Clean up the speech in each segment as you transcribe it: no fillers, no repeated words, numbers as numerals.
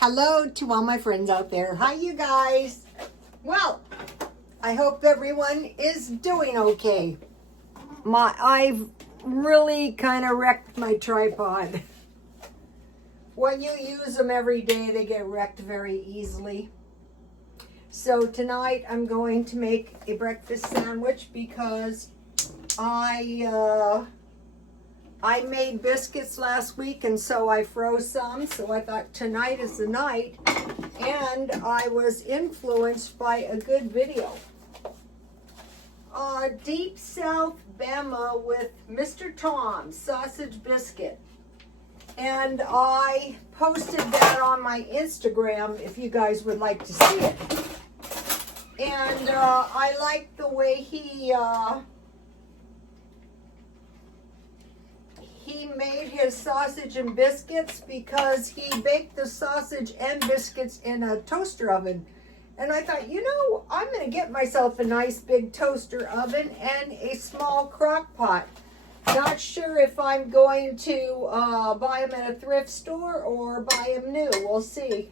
Hello to all my friends out there. Hi, you guys. Well, I hope everyone is doing okay. I've really kind of wrecked my tripod. When you use them every day, they get wrecked very easily. So tonight I'm going to make a breakfast sandwich because I made biscuits last week, and so I froze some. So I thought tonight is the night, and I was influenced by a good video. Deep South Bama with Mr. Tom sausage biscuit. And I posted that on my Instagram if you guys would like to see it. And I like the way he made his sausage and biscuits, because he baked the sausage and biscuits in a toaster oven. And I thought, I'm going to get myself a nice big toaster oven and a small crock pot. Not sure if I'm going to buy them at a thrift store or buy them new. We'll see.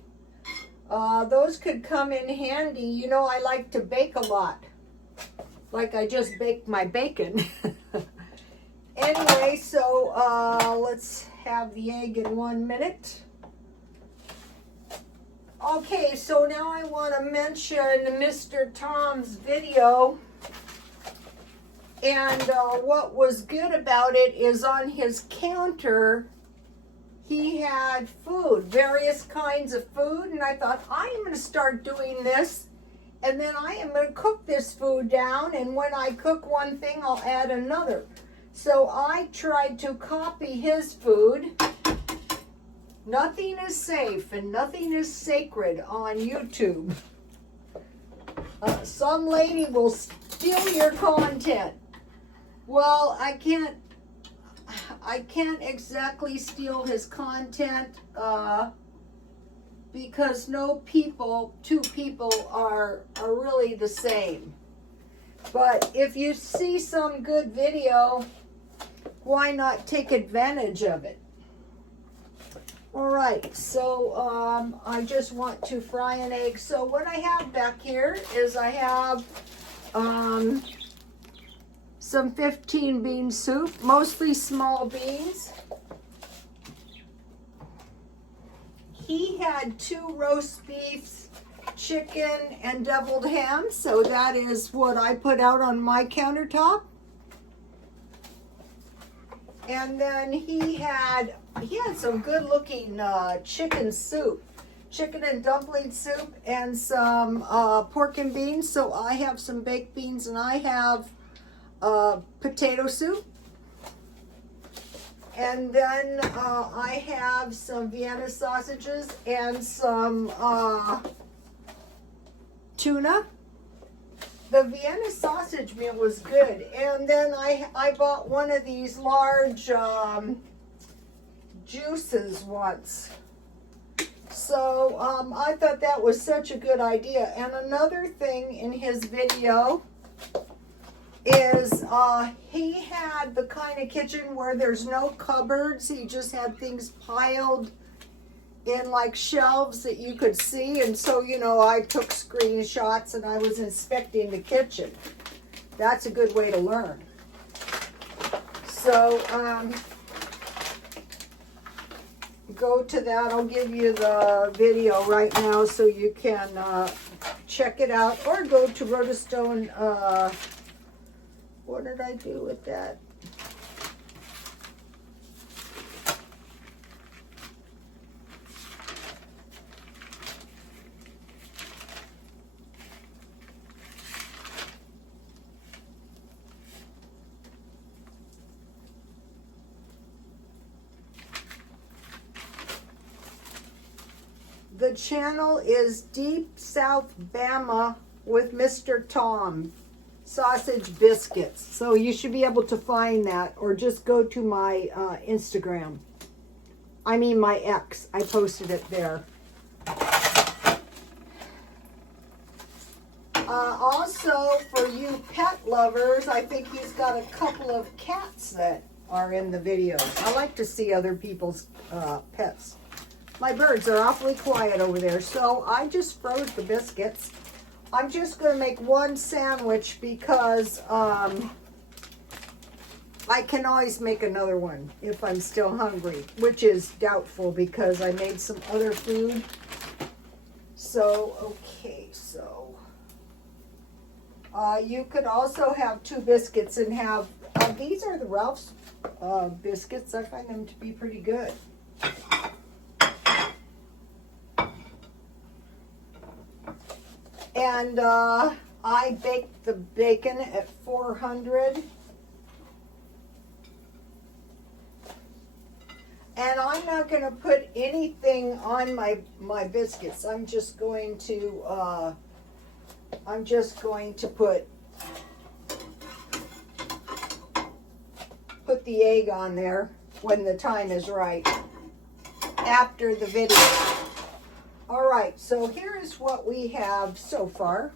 Those could come in handy. I like to bake a lot. Like I just baked my bacon. Anyway, so let's have the egg in 1 minute. Okay, so now I want to mention Mr. Tom's video. And what was good about it is on his counter, he had food, various kinds of food. And I thought, I am going to start doing this. And then I am going to cook this food down. And when I cook one thing, I'll add another. So I tried to copy his food. Nothing is safe and nothing is sacred on YouTube. Some lady will steal your content. Well, I can't exactly steal his content because two people are really the same. But if you see some good video, why not take advantage of it? All right, so I just want to fry an egg. So what I have back here is I have some 15 bean soup, mostly small beans. He had 2 roast beefs, chicken, and deviled ham, so that is what I put out on my countertop. And then he had some good looking chicken soup, chicken and dumpling soup, and some pork and beans. So I have some baked beans, and I have potato soup. And then I have some Vienna sausages and some tuna. The Vienna sausage meal was good. And then I bought one of these large juices once. So I thought that was such a good idea. And another thing in his video is he had the kind of kitchen where there's no cupboards. He just had things piled in like shelves that you could see. And so, I took screenshots and I was inspecting the kitchen. That's a good way to learn. So go to that. I'll give you the video right now so you can check it out, or go to Rotostone. What did I do with that? The channel is Deep South Bama with Mr. Tom sausage biscuits. So you should be able to find that, or just go to my Instagram. I mean my X. I posted it there. Also, for you pet lovers, I think he's got a couple of cats that are in the videos. I like to see other people's pets. My birds are awfully quiet over there. So I just froze the biscuits. I'm just going to make one sandwich because I can always make another one if I'm still hungry, which is doubtful because I made some other food. So, okay, so you could also have 2 biscuits and have, these are the Ralph's biscuits. I find them to be pretty good. And I baked the bacon at 400. And I'm not going to put anything on my biscuits. I'm just going to put the egg on there when the time is right after the video. All right, so here is what we have so far.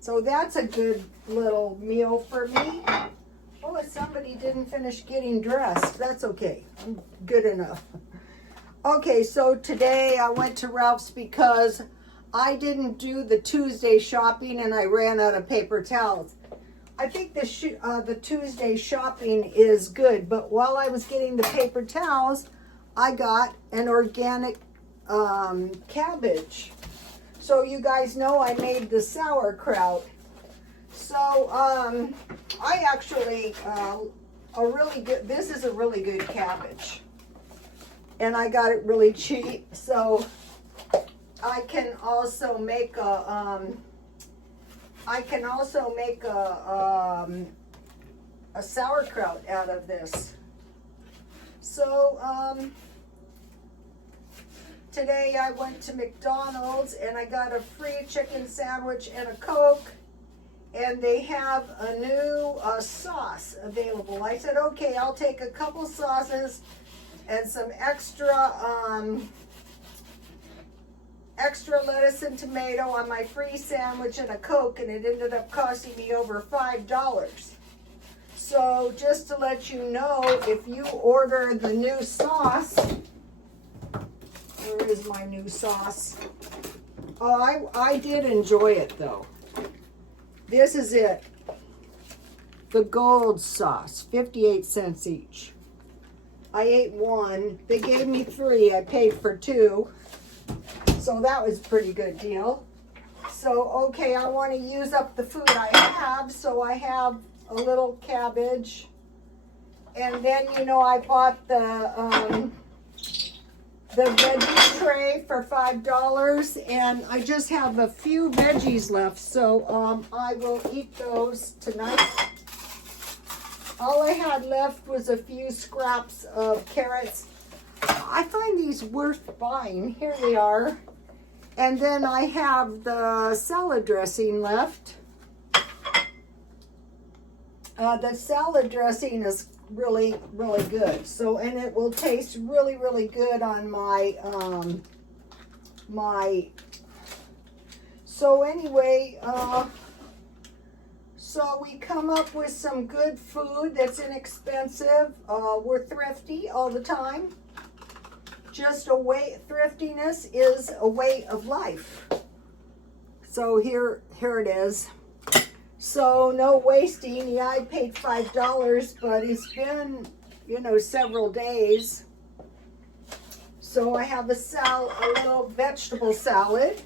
So that's a good little meal for me. Oh, if somebody didn't finish getting dressed, that's okay. I'm good enough. Okay, so today I went to Ralph's because I didn't do the Tuesday shopping and I ran out of paper towels. I think the Tuesday shopping is good, but while I was getting the paper towels, I got an organic cabbage. So you guys know I made the sauerkraut. So I actually, this is a really good cabbage. And I got it really cheap. So I can also make a sauerkraut out of this. So today I went to McDonald's and I got a free chicken sandwich and a Coke, and they have a new sauce available. I said, okay, I'll take a couple sauces and some extra lettuce and tomato on my free sandwich and a Coke, and it ended up costing me over $5. So just to let you know, if you order the new sauce, where is my new sauce? Oh, I did enjoy it though. This is it. The gold sauce, 58 cents each. I ate one. They gave me 3. I paid for 2. So that was a pretty good deal. So, okay, I want to use up the food I have. So I have a little cabbage. And then, you know, I bought the veggie tray for $5. And I just have a few veggies left. So I will eat those tonight. All I had left was a few scraps of carrots. I find these worth buying. Here they are. And then I have the salad dressing left. The salad dressing is really, really good. So, and it will taste really, really good on my, so anyway, so we come up with some good food that's inexpensive. We're thrifty all the time. Just a way, thriftiness is a way of life. So here it is. So no wasting. Yeah, I paid $5, but it's been, you know, several days. So I have a little vegetable salad.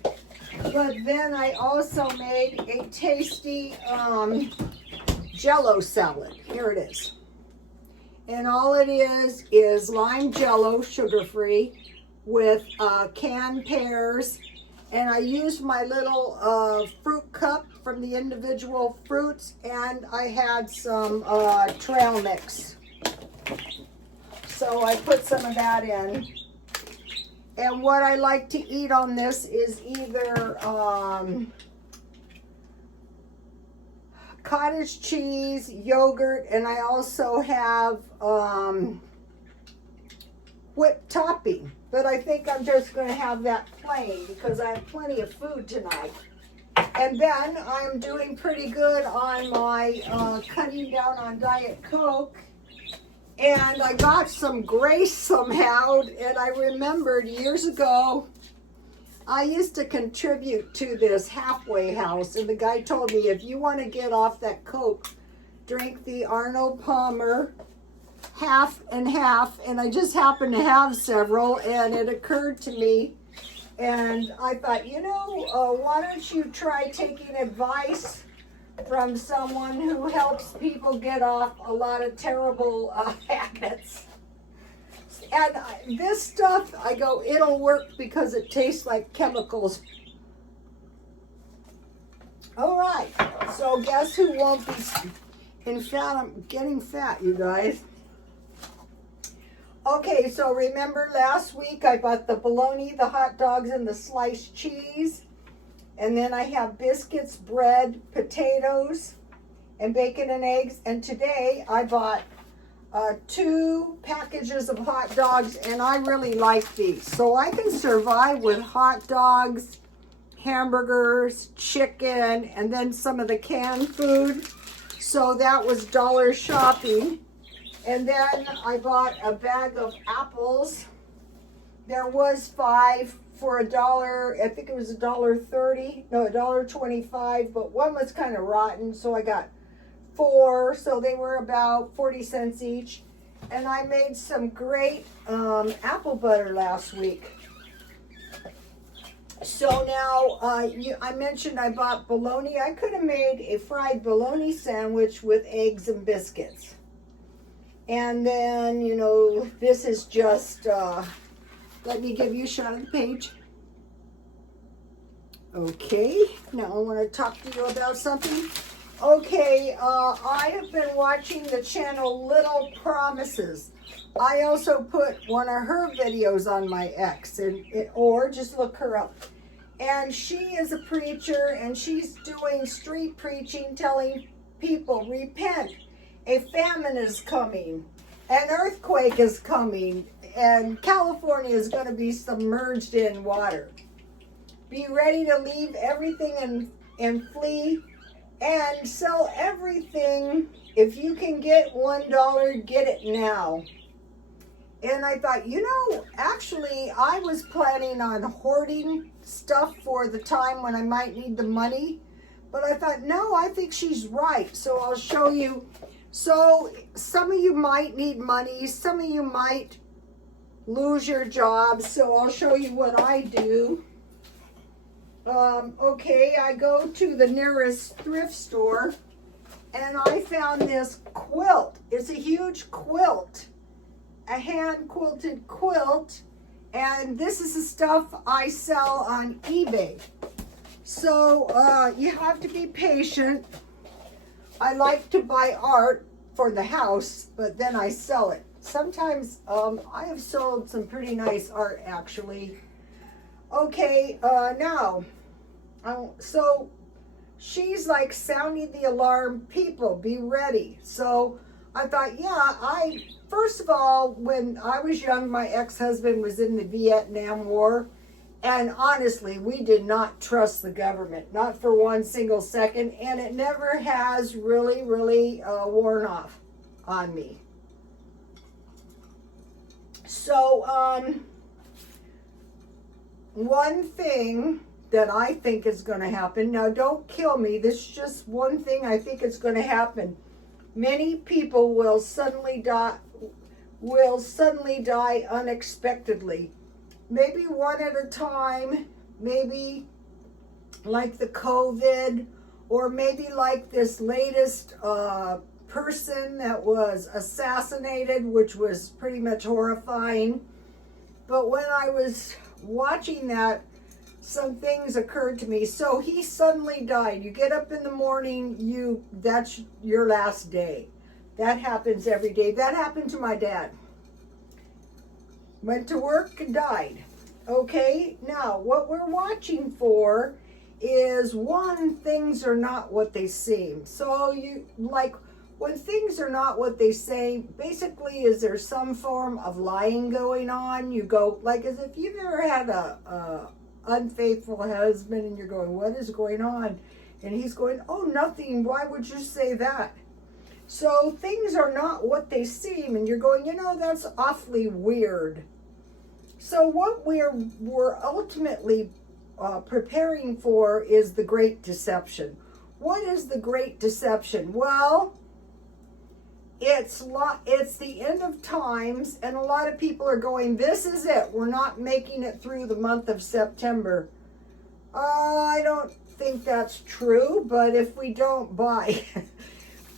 But then I also made a tasty Jell-O salad. Here it is. And all it is lime Jell-O, sugar-free, with canned pears. And I used my little fruit cup from the individual fruits, and I had some trail mix. So I put some of that in. And what I like to eat on this is either cottage cheese, yogurt, and I also have whipped topping. But I think I'm just going to have that plain because I have plenty of food tonight. And then I'm doing pretty good on my cutting down on Diet Coke. And I got some grace somehow, and I remembered years ago, I used to contribute to this halfway house, and the guy told me, if you want to get off that Coke, drink the Arnold Palmer half and half, and I just happened to have several, and it occurred to me, and I thought, why don't you try taking advice from someone who helps people get off a lot of terrible habits. And this stuff, I go, it'll work because it tastes like chemicals. All right, so guess who won't be in fat? I'm getting fat, you guys. Okay, so remember last week I bought the bologna, the hot dogs, and the sliced cheese. And then I have biscuits, bread, potatoes, and bacon and eggs. And today I bought 2 packages of hot dogs, and I really like these. So I can survive with hot dogs, hamburgers, chicken, and then some of the canned food. So that was dollar shopping. And then I bought a bag of apples. There was 5 for $1. I think it was $1.30. No, $1.25. But one was kind of rotten, so I got 4. So they were about 40 cents each. And I made some great apple butter last week. So now, I mentioned I bought bologna. I could have made a fried bologna sandwich with eggs and biscuits. And then, this is just, let me give you a shot of the page. Okay, now I want to talk to you about something. Okay, I have been watching the channel Little Promises. I also put one of her videos on my X, or just look her up. And she is a preacher, and she's doing street preaching, telling people, repent. A famine is coming. An earthquake is coming. And California is going to be submerged in water. Be ready to leave everything and flee. And sell everything. If you can get $1, get it now. And I thought, actually, I was planning on hoarding stuff for the time when I might need the money. But I thought, no, I think she's right. So I'll show you. So some of you might need money. Some of you might lose your job. So I'll show you what I do. Okay, I go to the nearest thrift store, and I found this quilt. It's a huge quilt, a hand-quilted quilt, and this is the stuff I sell on eBay. So you have to be patient. I like to buy art for the house, but then I sell it. Sometimes I have sold some pretty nice art, actually. Okay, now, so she's like sounding the alarm, people, be ready. So I thought, first of all, when I was young, my ex-husband was in the Vietnam War. And honestly, we did not trust the government, not for one single second. And it never has really worn off on me. So, one thing that I think is going to happen, now don't kill me, this is just one thing I think is going to happen. Many people will suddenly die unexpectedly. Maybe one at a time, maybe like the COVID, or maybe like this latest person that was assassinated, which was pretty much horrifying. But when I was watching that, some things occurred to me. So he suddenly died. You get up in the morning, that's your last day. That happens every day. That happened to my dad. Went to work and died. Okay, now what we're watching for is, one, things are not what they seem. So when things are not what they say, basically, is there some form of lying going on? You go, like as if you've ever had a unfaithful husband and you're going, what is going on? And he's going, oh, nothing. Why would you say that? So things are not what they seem, and you're going, you know, that's awfully weird. So what we're ultimately preparing for is the Great Deception. What is the Great Deception? Well, it's the end of times, and a lot of people are going, this is it. We're not making it through the month of September. I don't think that's true, but if we don't buy.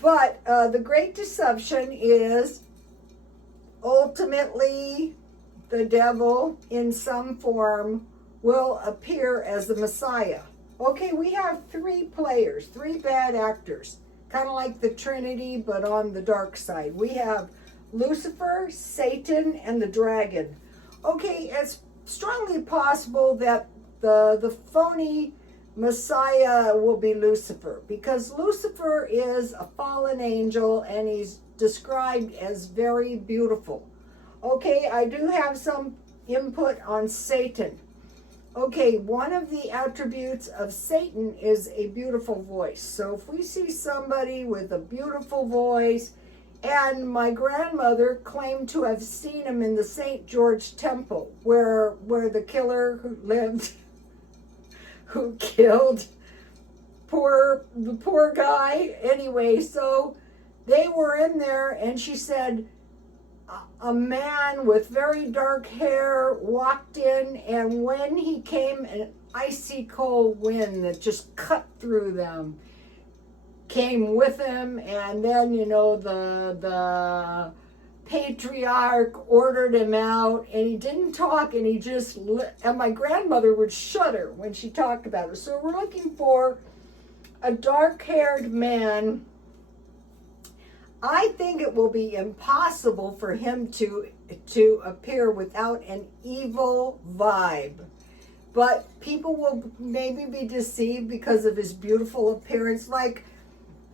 But the Great Deception is ultimately the devil in some form will appear as the Messiah. Okay, we have three players, three bad actors, kind of like the Trinity, but on the dark side. We have Lucifer, Satan, and the dragon. Okay, it's strongly possible that the phony Messiah will be Lucifer, because Lucifer is a fallen angel and he's described as very beautiful. Okay, I do have some input on Satan. Okay, one of the attributes of Satan is a beautiful voice. So if we see somebody with a beautiful voice, and my grandmother claimed to have seen him in the St. George Temple, where the killer who lived, who killed the poor guy. Anyway, so they were in there, and she said a man with very dark hair walked in, and when he came, an icy cold wind that just cut through them came with him. And then, you know, the patriarch ordered him out, and he didn't talk, and he just and my grandmother would shudder when she talked about it. So we're looking for a dark-haired man. I think it will be impossible for him to appear without an evil vibe. But people will maybe be deceived because of his beautiful appearance. Like,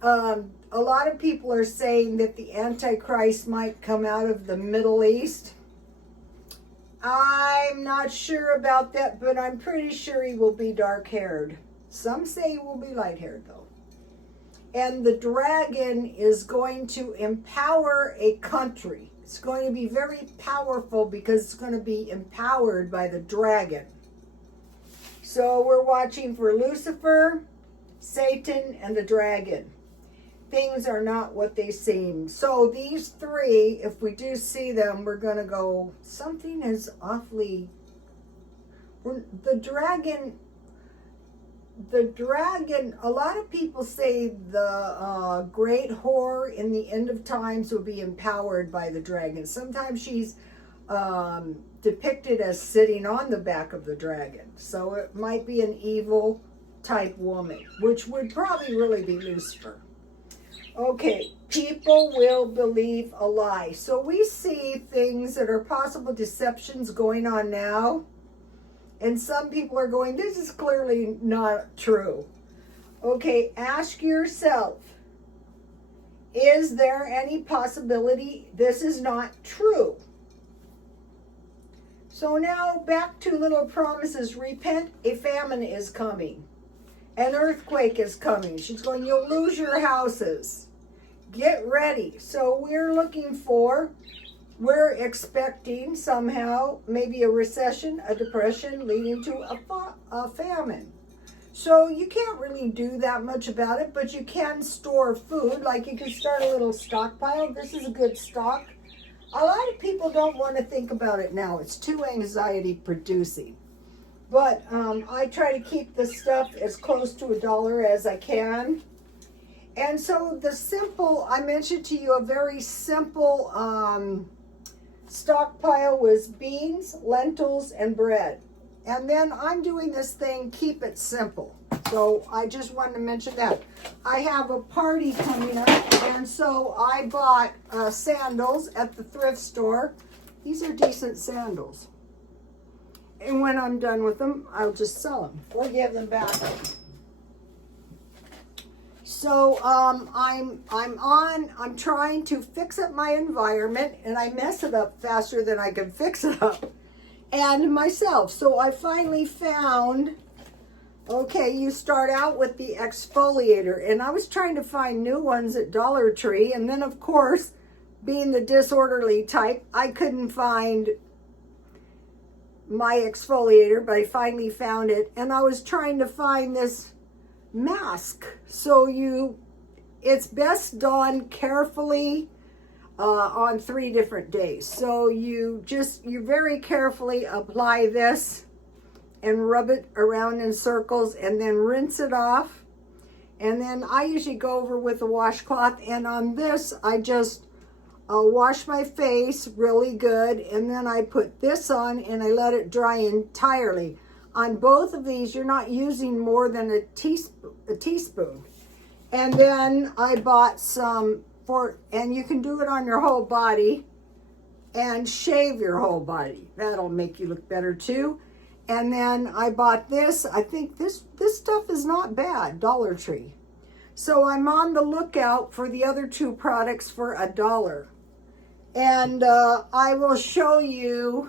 a lot of people are saying that the Antichrist might come out of the Middle East. I'm not sure about that, but I'm pretty sure he will be dark-haired. Some say he will be light-haired, though. And the dragon is going to empower a country. It's going to be very powerful because it's going to be empowered by the dragon. So we're watching for Lucifer, Satan, and the dragon. Things are not what they seem. So these three, if we do see them, we're going to go, something is awfully... The dragon, a lot of people say the great whore in the end of times will be empowered by the dragon. Sometimes she's depicted as sitting on the back of the dragon. So it might be an evil type woman, which would probably really be Lucifer. Okay, people will believe a lie. So we see things that are possible deceptions going on now. And some people are going, this is clearly not true. Okay, ask yourself, is there any possibility this is not true? So now back to little promises. Repent, a famine is coming. An earthquake is coming. She's going, you'll lose your houses. Get ready. So we're expecting somehow maybe a recession, a depression leading to a famine. So you can't really do that much about it, but you can store food. Like you can start a little stockpile. This is a good stock. A lot of people don't want to think about it now. It's too anxiety producing. But I try to keep the stuff as close to $1 as I can. And so I mentioned to you a very simple stockpile was beans, lentils, and bread. And then I'm doing this thing, keep it simple. So I just wanted to mention that. I have a party coming up, and so I bought sandals at the thrift store. These are decent sandals. And when I'm done with them, I'll just sell them or give them back. So I'm trying to fix up my environment, and I mess it up faster than I can fix it up, and myself. So I finally found Okay, you start out with the exfoliator, and I was trying to find new ones at Dollar Tree, and then of course, being the disorderly type, I couldn't find my exfoliator, but I finally found it, and I was trying to find this mask. So it's best done carefully on 3 different days. So you very carefully apply this and rub it around in circles and then rinse it off. And then I usually go over with a washcloth, and on this I just wash my face really good, and then I put this on and I let it dry entirely. On both of these, you're not using more than a teaspoon. And then I bought some and you can do it on your whole body and shave your whole body. That'll make you look better too. And then I bought this. I think this stuff is not bad, Dollar Tree. So I'm on the lookout for the other 2 products for $1. And I will show you.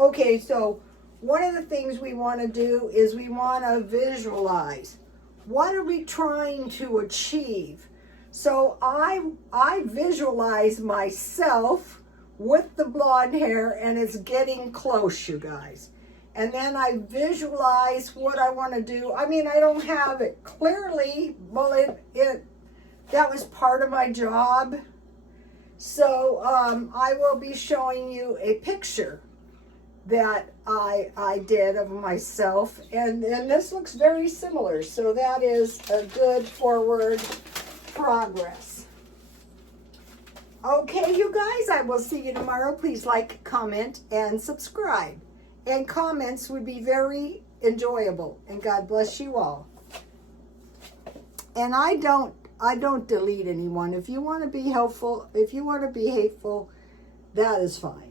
Okay, so one of the things we want to do is we want to visualize. What are we trying to achieve? So I visualize myself with the blonde hair, and it's getting close, you guys. And then I visualize what I want to do. I mean, I don't have it clearly, but that was part of my job. So I will be showing you a picture that I did of myself, and this looks very similar. So that is a good forward progress. Okay, you guys, I will see you tomorrow. Please like, comment, and subscribe. And comments would be very enjoyable. And God bless you all. And I don't delete anyone. If you want to be helpful, if you want to be hateful, that is fine.